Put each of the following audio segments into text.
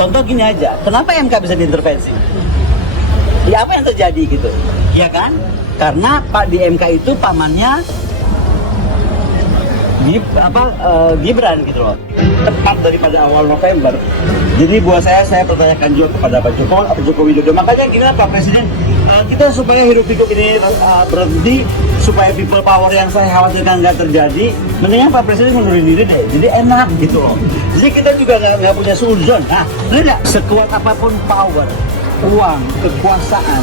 Contoh gini aja, kenapa MK bisa diintervensi? Ya apa yang terjadi gitu, ya kan? Karena Pak di MK itu pamannya Gibran gitu loh. Tepat daripada awal November. Jadi buat saya pertanyakan juga kepada Pak Joko Widodo. Makanya gini Pak Presiden, kita supaya hidup pikuk ini berhenti, supaya people power yang saya khawatirkan nggak terjadi, mendingan Pak Presiden mundurin diri deh. Jadi enak gitu loh. Jadi kita juga nggak punya suzon. Nah, tidak sekuat apapun power, uang, kekuasaan,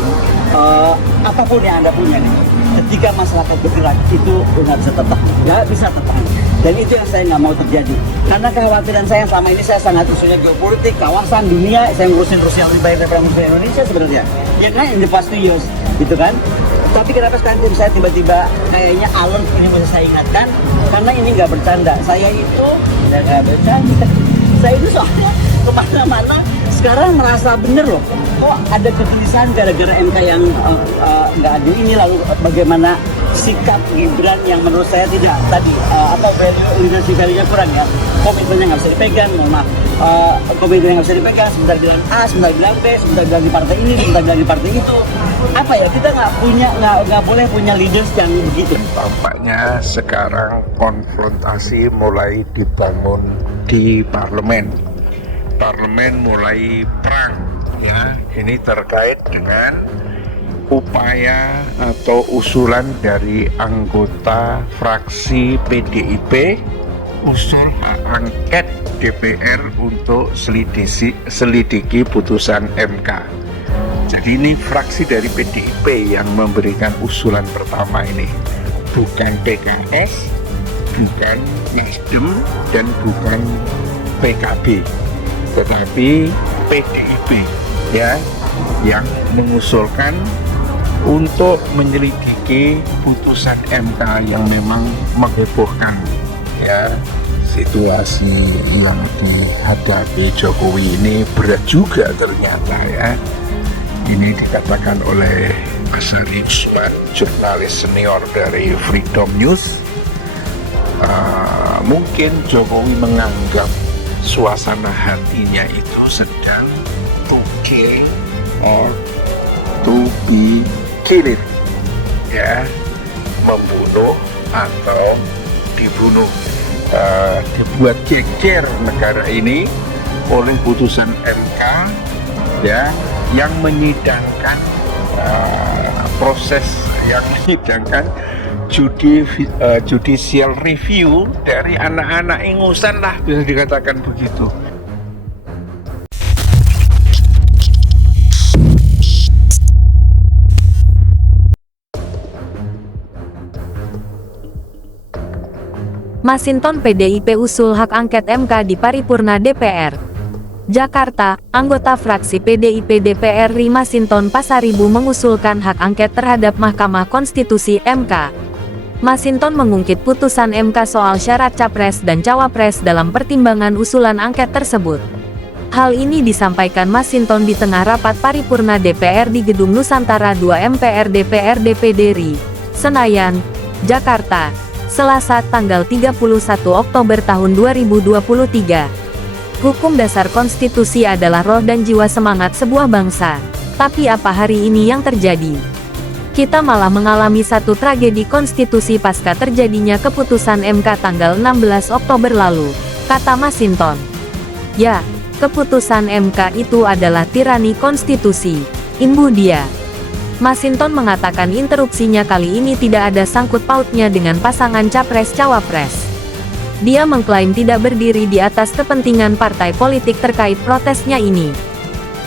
apapun yang Anda punya nih, ketika masyarakat bergerak itu nggak bisa tertahan. Dan itu yang saya nggak mau terjadi. Karena kekhawatiran saya selama ini saya sangat isunya geopolitik, kawasan, dunia, saya ngurusin Rusia lebih baik daripada ngurusin Indonesia sebenarnya. Ya kan, in the past 2 years, gitu kan. Tapi kenapa sekarang tim saya tiba-tiba kayaknya alert, ini bisa saya ingatkan, karena ini nggak bercanda. Saya itu nggak bercanda. Saya itu soalnya kemana-mana sekarang merasa bener loh. Kok ada kegelisahan gara-gara MK yang nggak adil ini, lalu bagaimana sikap Gibran yang menurut saya tidak tadi value-nya kurang ya, komitmennya nggak bisa dipegang, komitmennya nggak bisa dipegang, sebentar bilang A, sebentar bilang B, sebentar bilang di partai ini, sebentar bilang di partai itu. Apa ya, kita nggak boleh punya leaders yang begitu. Tampaknya sekarang konfrontasi mulai dibangun di parlemen mulai perang ya. Ini terkait dengan upaya atau usulan dari anggota fraksi PDIP usul hak angket DPR untuk selidiki putusan MK. Jadi ini fraksi dari PDIP yang memberikan usulan pertama ini, bukan PKS, bukan Nasdem, dan bukan PKB, tetapi PDIP ya, yang mengusulkan untuk menyelidiki putusan MK yang memang menghebohkan ya. Situasi yang dihadapi Jokowi ini berat juga ternyata ya. Ini dikatakan oleh Mas Ari Usman, jurnalis senior dari Freedom News. Mungkin Jokowi menganggap suasana hatinya itu sedang to kill or to be killed ya, membunuh atau dibunuh. Dibuat geger negara ini oleh putusan MK ya, yang menyidangkan proses yang menyidangkan judicial review dari anak-anak ingusan lah, bisa dikatakan begitu. Masinton PDIP usul hak angket MK di paripurna DPR. Jakarta, anggota fraksi PDIP DPR RI Masinton Pasaribu mengusulkan hak angket terhadap Mahkamah Konstitusi MK. Masinton mengungkit putusan MK soal syarat capres dan cawapres dalam pertimbangan usulan angket tersebut. Hal ini disampaikan Masinton di tengah rapat paripurna DPR di Gedung Nusantara 2 MPR DPR DPD RI, Senayan, Jakarta, Selasa tanggal 31 Oktober tahun 2023. Hukum dasar konstitusi adalah roh dan jiwa semangat sebuah bangsa. Tapi apa hari ini yang terjadi? Kita malah mengalami satu tragedi konstitusi pasca terjadinya keputusan MK tanggal 16 Oktober lalu, kata Masinton. Ya, keputusan MK itu adalah tirani konstitusi, imbuh dia. Masinton mengatakan interupsinya kali ini tidak ada sangkut pautnya dengan pasangan capres-cawapres. Dia mengklaim tidak berdiri di atas kepentingan partai politik terkait protesnya ini.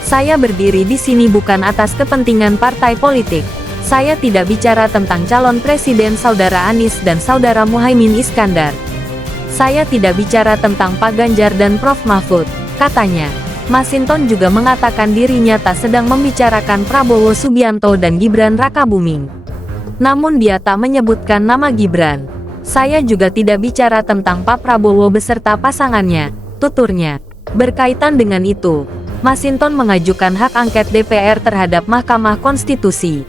Saya berdiri di sini bukan atas kepentingan partai politik. Saya tidak bicara tentang calon presiden Saudara Anies dan Saudara Muhaimin Iskandar. Saya tidak bicara tentang Pak Ganjar dan Prof Mahfud, katanya. Masinton juga mengatakan dirinya tak sedang membicarakan Prabowo Subianto dan Gibran Rakabuming. Namun dia tak menyebutkan nama Gibran. Saya juga tidak bicara tentang Pak Prabowo beserta pasangannya, tuturnya. Berkaitan dengan itu, Masinton mengajukan hak angket DPR terhadap Mahkamah Konstitusi.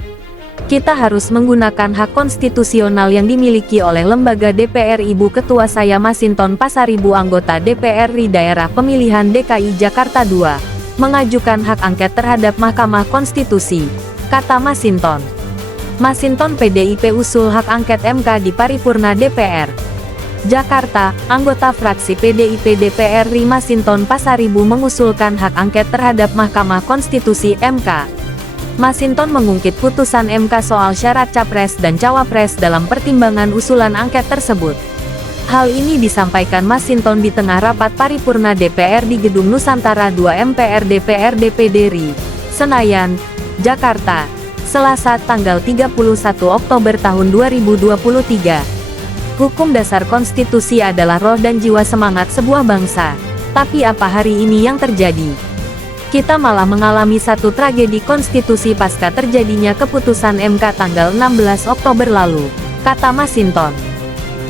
Kita harus menggunakan hak konstitusional yang dimiliki oleh lembaga DPR. Ibu Ketua saya Masinton Pasaribu, anggota DPR RI Daerah Pemilihan DKI Jakarta II. mengajukan hak angket terhadap Mahkamah Konstitusi, kata Masinton. Masinton PDIP usul hak angket MK di paripurna DPR. Jakarta, anggota fraksi PDIP DPR RI Masinton Pasaribu mengusulkan hak angket terhadap Mahkamah Konstitusi MK. Masinton mengungkit putusan MK soal syarat capres dan cawapres dalam pertimbangan usulan angket tersebut. Hal ini disampaikan Masinton di tengah rapat paripurna DPR di Gedung Nusantara 2 MPR DPR DPD RI, Senayan, Jakarta, Selasa tanggal 31 Oktober tahun 2023. Hukum dasar konstitusi adalah roh dan jiwa semangat sebuah bangsa. Tapi apa hari ini yang terjadi? Kita malah mengalami satu tragedi konstitusi pasca terjadinya keputusan MK tanggal 16 Oktober lalu, kata Masinton.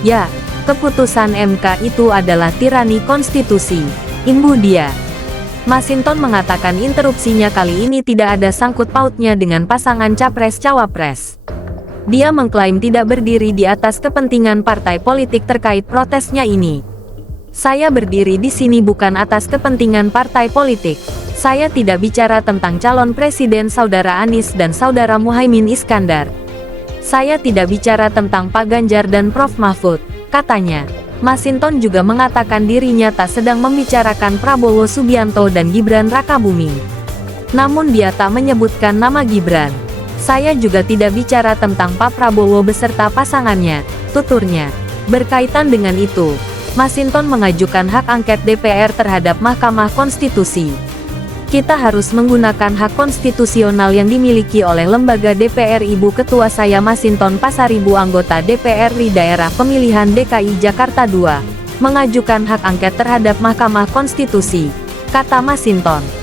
Ya, keputusan MK itu adalah tirani konstitusi, imbuh dia. Masinton mengatakan interupsinya kali ini tidak ada sangkut pautnya dengan pasangan capres-cawapres. Dia mengklaim tidak berdiri di atas kepentingan partai politik terkait protesnya ini. Saya berdiri di sini bukan atas kepentingan partai politik. Saya tidak bicara tentang calon presiden Saudara Anies dan Saudara Muhaimin Iskandar. Saya tidak bicara tentang Pak Ganjar dan Prof Mahfud, katanya. Masinton juga mengatakan dirinya tak sedang membicarakan Prabowo Subianto dan Gibran Rakabuming. Namun dia tak menyebutkan nama Gibran. Saya juga tidak bicara tentang Pak Prabowo beserta pasangannya, tuturnya. Berkaitan dengan itu, Masinton mengajukan hak angket DPR terhadap Mahkamah Konstitusi. Kita harus menggunakan hak konstitusional yang dimiliki oleh lembaga DPR. Ibu Ketua saya Masinton Pasaribu anggota DPR RI Daerah Pemilihan DKI Jakarta II, mengajukan hak angket terhadap Mahkamah Konstitusi, kata Masinton.